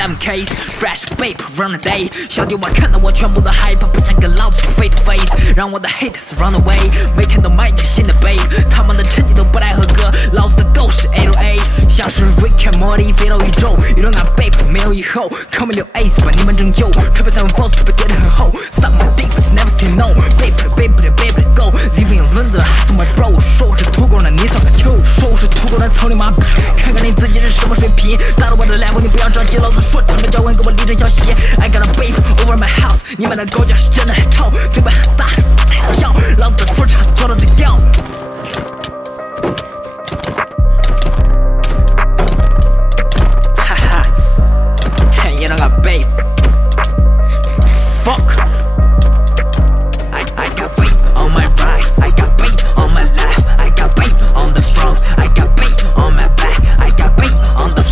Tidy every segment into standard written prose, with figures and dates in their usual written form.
7Ks Fresh babe run a day 小弟我看到我全部都害怕，不想跟老子 face to face， 让我的 haters run away， 每天都买着新的 babe， 他们的成绩都不太合格，老子的都是 808， 像是 Rick and Morty 飞到宇宙，一轮啊 babe 没有以后，靠没留 ace 把你们拯救，特别3分 boss 特别跌得很厚 ，suck my dick but never say no， babe babe go living in London hustle my bro， 说我是土狗那你算个球，说我是土狗那操你妈，看看你自己是什么水平，达到我的 level 你不要着急，老子说唱的脚本给我立正消息 ，I got a babe over my house， 你们的狗叫是真的很臭，嘴巴很大很笑，老子的说唱做到最屌。哈哈，嘿，you don't got babe。Fuck. I got bait on my right, I got bait on my left, I got bait on the front, I got bait on my back, I got bait on the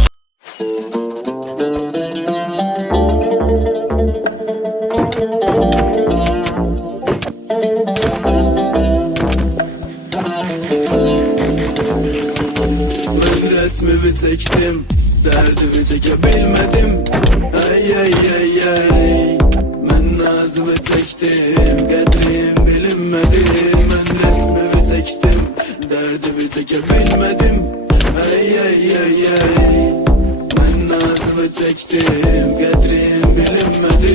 Ben resmimi çektim, derdimi çekebilmedim. Ey ey ey ey, ben nazımı çektim, gedrim bilinmedi. Ben resmimi çektim, derdimi çekebilmedim. Ey ey ey ey, ben nazımı çektim, gedrim bilinmedi.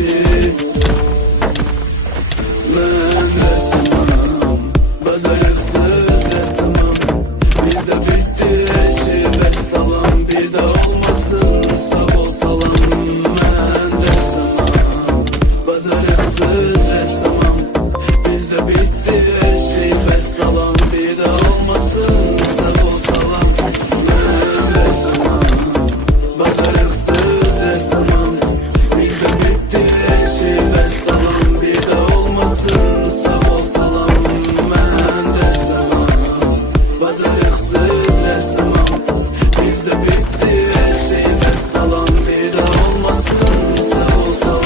Ben ressamım, bazayıksız ressamım. Bizde bitti her şey vesselam, bir de olmasın sağ ol salam. Ben ressamım, bazayıksız ressamım. Bizde bitti her şey vesselam, bir de olmasın sağ ol salam. Ben ressamım, bazayıksız ressamım. Bizde bitti her şey vesselam, bir de olmasın sağ ol salam. Ben ressamım, bazayıksız ressamım. Bizde bitti her şey vesselam, bir de olmasın sağ ol salam.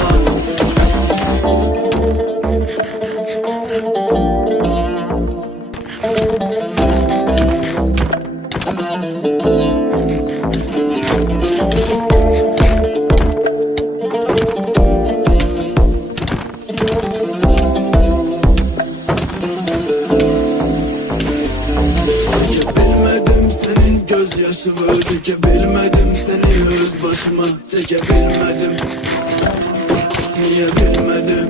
Çekebilmedim senin gözyaşımı, çekebilmedim seni öz başıma, çekebilmedim. Niye bilmedim?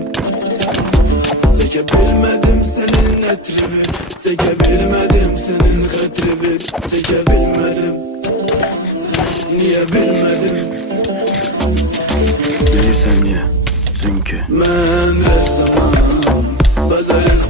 Çekebilmedim senin etribi, çekebilmedim senin hatribi, çekebilmedim. Niye bilmedim? Bilirsen niye? Çünkü ben ressamım, bazayıksız